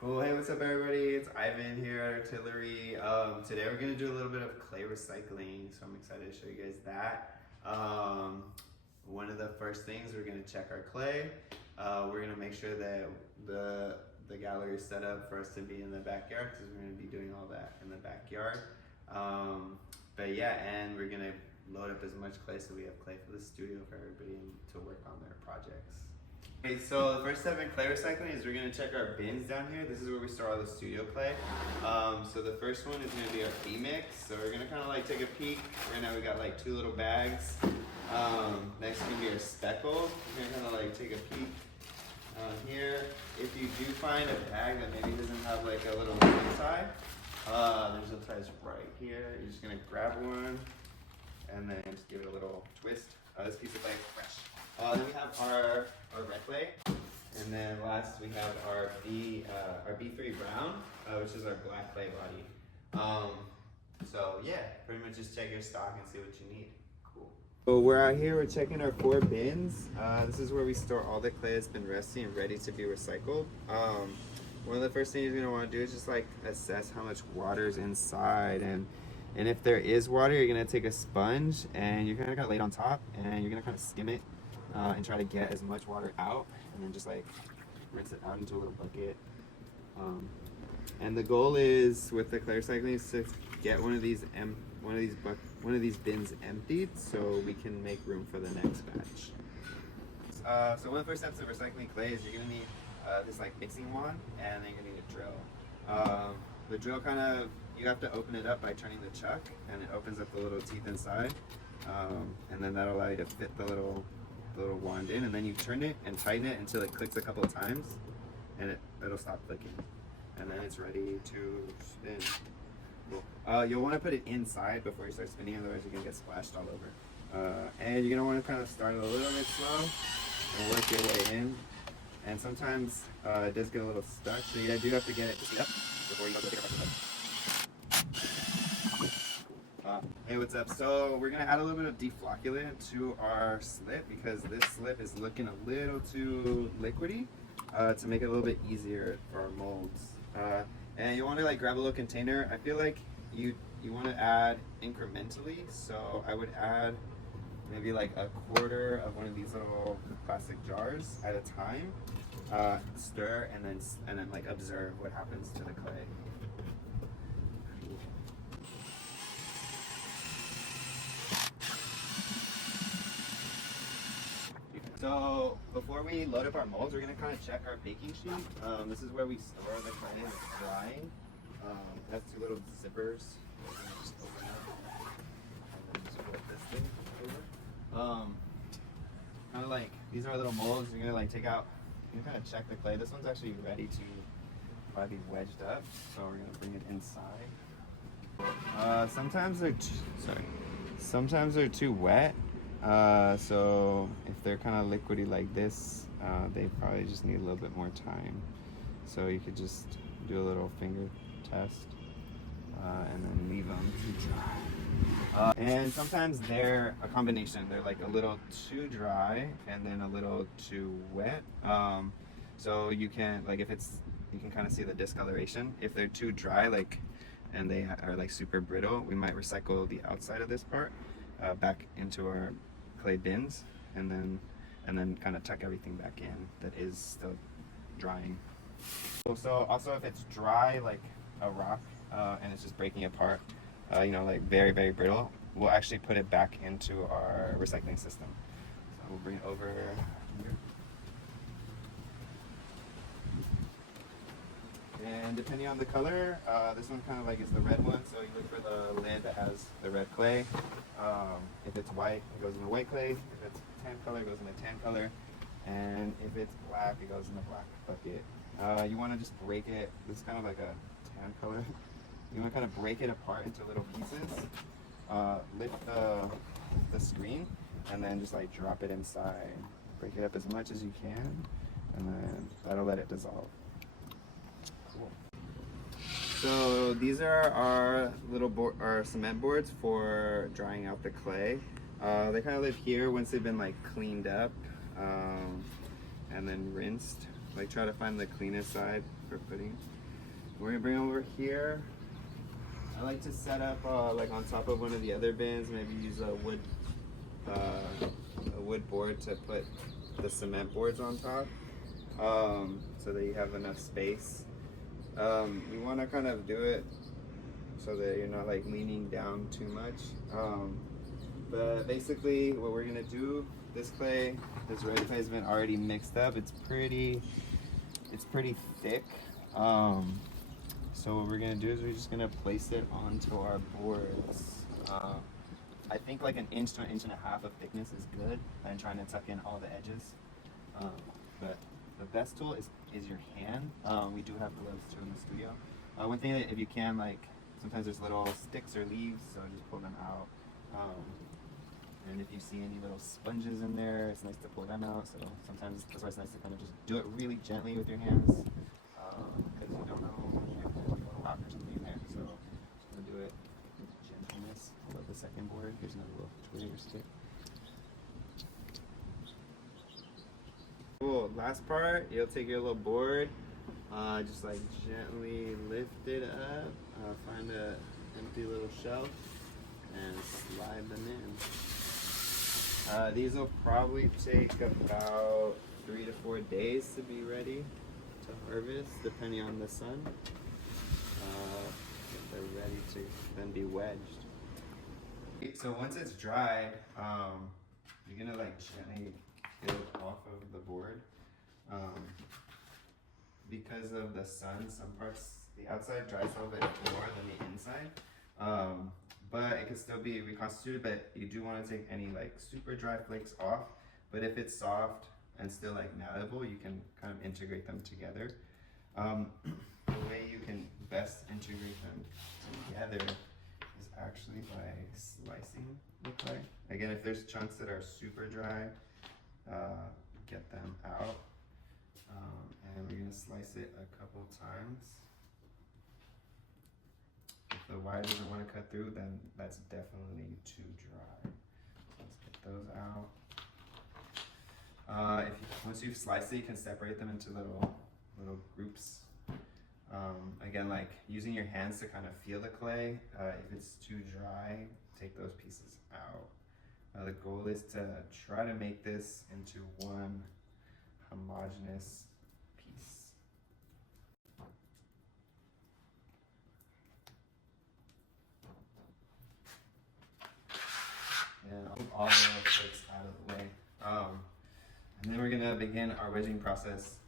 Cool. Hey, what's up, everybody? It's Ivan here at Artillery. Today we're gonna do a little bit of clay recycling, so I'm excited to show you guys that. One of the first things, we're gonna check our clay. We're gonna make sure that the gallery is set up for us to be in the backyard, because we're gonna be doing all that in the backyard. But yeah, and we're gonna load up as much clay so we have clay for the studio for everybody to work on their projects. Okay, so the first step in clay recycling is we're going to check our bins down here. This is where we store all the studio clay. So the first one is going to be our B-mix. So we're going to kind of like take a peek. Right now we got like 2 little bags. Next is going to be our speckle. We're going to kind of like take a peek here. If you do find a bag that maybe doesn't have like a little zip tie, there's zip ties right here. You're just going to grab one and then just give it a little twist. This piece of clay is fresh. Then we have our red clay, and then last we have our B3 brown, which is our black clay body. So yeah, pretty much just check your stock and see what you need. Cool. So we're out here, we're checking our 4 bins. This is where we store all the clay that's been rusty and ready to be recycled. One of the first things you're gonna want to do is just like assess how much water is inside, and if there is water, you're gonna take a sponge and you're gonna lay it on top, and you're gonna kind of skim it. And try to get as much water out, and then just like rinse it out into a little bucket. And the goal is with the clay recycling is to get one of these bins emptied so we can make room for the next batch. So one of the first steps of recycling clay is you're gonna need this like mixing wand, and then you're gonna need a drill. The drill you have to open it up by turning the chuck, and it opens up the little teeth inside, and then that'll allow you to fit the little wand in, and then you turn it and tighten it until it clicks a couple of times, and it'll stop clicking, and then it's ready to spin. Cool. You'll want to put it inside before you start spinning, otherwise you're gonna get splashed all over. And you're gonna want to kind of start a little bit slow and work your way in. And sometimes it does get a little stuck, so you do have to get it to speed up before you go to pick up the stuff. Hey, what's up? So we're gonna add a little bit of deflocculant to our slip, because this slip is looking a little too liquidy, to make it a little bit easier for our molds. And you want to like grab a little container. I feel like you want to add incrementally, so I would add maybe like a quarter of one of these little plastic jars at a time. Stir and then like observe what happens to the clay. So before we load up our molds, we're going to kind of check our baking sheet. This is where we store the clay when it's drying. It has 2 little zippers. Just open it up and then just flip this thing over. Kind of like, these are our little molds. You're going to like take out, you can kind of check the clay. This one's actually ready to probably be wedged up, so we're going to bring it inside. Sometimes they're too wet. So if they're kind of liquidy like this, they probably just need a little bit more time. So you could just do a little finger test, and then leave them to dry. And sometimes they're a combination. They're like a little too dry and then a little too wet. So you can you can kind of see the discoloration. If they're too dry, and they are like super brittle, we might recycle the outside of this part back into our clay bins, and then kind of tuck everything back in that is still drying. So also, if it's dry like a rock and it's just breaking apart, like very, very brittle, we'll actually put it back into our recycling system. So we'll bring it over here. And depending on the color, this one kind of like is the red one, so you look for the lid that has the red clay. If it's white, it goes in the white clay. If it's tan color, it goes in the tan color. And if it's black, it goes in the black bucket. You want to just break it. This is kind of like a tan color. You want to kind of break it apart into little pieces. Lift the screen, and then just like drop it inside. Break it up as much as you can, and then that'll let it dissolve. Cool. So these are our our cement boards for drying out the clay. They kind of live here once they've been like cleaned up and then rinsed. Like try to find the cleanest side for putting. We're gonna bring them over here. I like to set up like on top of one of the other bins, maybe use a wood board to put the cement boards on top, so that you have enough space. You want to kind of do it so that you're not like leaning down too much. But basically what we're gonna do, this red clay has been already mixed up. It's pretty thick. So what we're gonna do is we're just gonna place it onto our boards. I think like an inch to an inch and a half of thickness is good, and trying to tuck in all the edges. But the best tool is your hand. We do have gloves too in the studio. One thing that if you can, like sometimes there's little sticks or leaves, so just pull them out. And if you see any little sponges in there, it's nice to pull them out. So sometimes that's why it's nice to kind of just do it really gently with your hands, because you don't know if there's a little rock or something in there. So just gonna do it with gentleness. Pull up the second board. Here's another little twig or stick. Cool. Last part, you'll take your little board, just like gently lift it up, find a empty little shelf, and slide them in. These will probably take about 3 to 4 days to be ready to harvest, depending on the sun. If they're ready to then be wedged. So once it's dried, you're gonna like gently get it off of the board. Because of the sun, some parts, the outside dries a little bit more than the inside. But it can still be reconstituted, but you do want to take any like super dry flakes off. But if it's soft and still like malleable, you can kind of integrate them together. The way you can best integrate them together is actually by slicing the clay. Again, if there's chunks that are super dry, get them out. And we're gonna slice it a couple times. If the wire doesn't want to cut through, then that's definitely too dry. Let's get those out. Once you've sliced it, you can separate them into little groups. Again, like using your hands to kind of feel the clay. If it's too dry, take those pieces out. The goal is to try to make this into one homogeneous piece. And I'll move all the flakes out of the way. And then we're gonna begin our wedging process.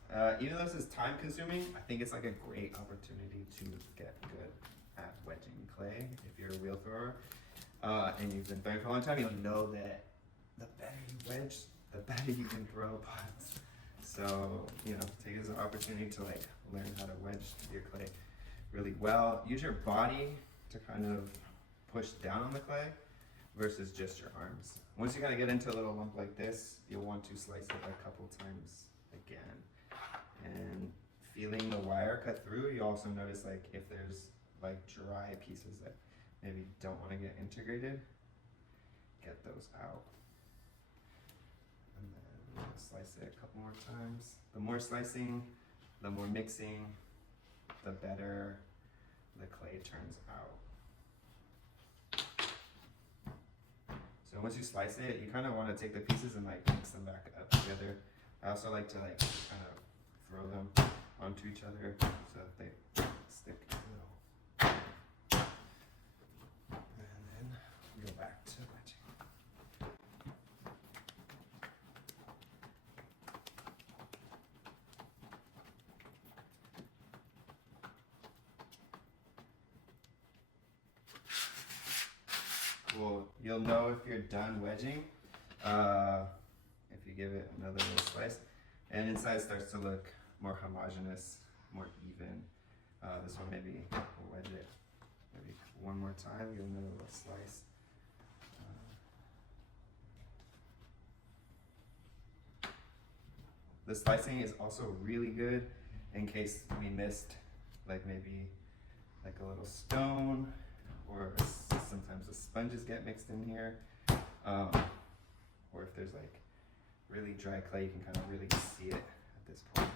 Even though this is time consuming, I think it's like a great opportunity to get good at wedging clay. If you're a wheel thrower and you've been throwing for a long time, you'll know that the better you wedge, the better you can throw pots. So, take it as an opportunity to like learn how to wedge your clay really well. Use your body to kind of push down on the clay versus just your arms. Once you kind of get into a little lump like this, you'll want to slice it a couple times again. And feeling the wire cut through, you also notice like if there's like dry pieces that maybe don't want to get integrated, get those out. And then slice it a couple more times. The more slicing, the more mixing, the better the clay turns out. So once you slice it, you kind of want to take the pieces and like mix them back up together. I also like to like kind of throw them onto each other so that they stick a little. And then go back to wedging. Cool. You'll know if you're done wedging if you give it another little slice. And inside starts to look more homogeneous, more even. This one maybe we'll wedge it maybe one more time, give another little slice. The slicing is also really good in case we missed like maybe like a little stone, or sometimes the sponges get mixed in here. Or if there's like really dry clay, you can kind of really see it at this point.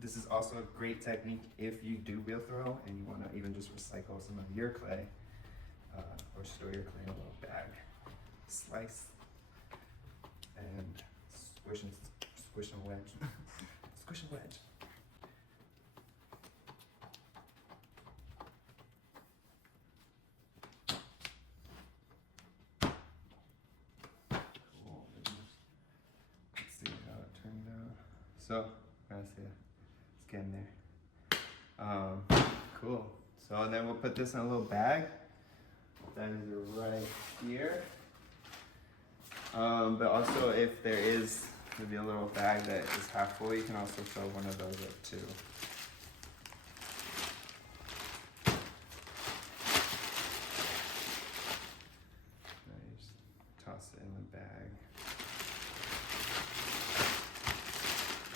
This is also a great technique if you do wheel throw and you want to even just recycle some of your clay or store your clay in a little bag. Slice and squish and wedge. Squish and wedge. Cool. Let's see how it turned out. So, let's see. It's getting there. Cool. So then we'll put this in a little bag. That is right here. But also if there is maybe a little bag that is half full, you can also fill one of those up too. Just toss it in the bag.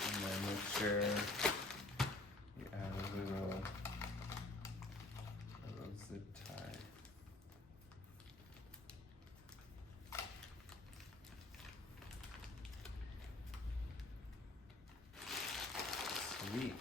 And then make sure you add a little zip tie. Sweet.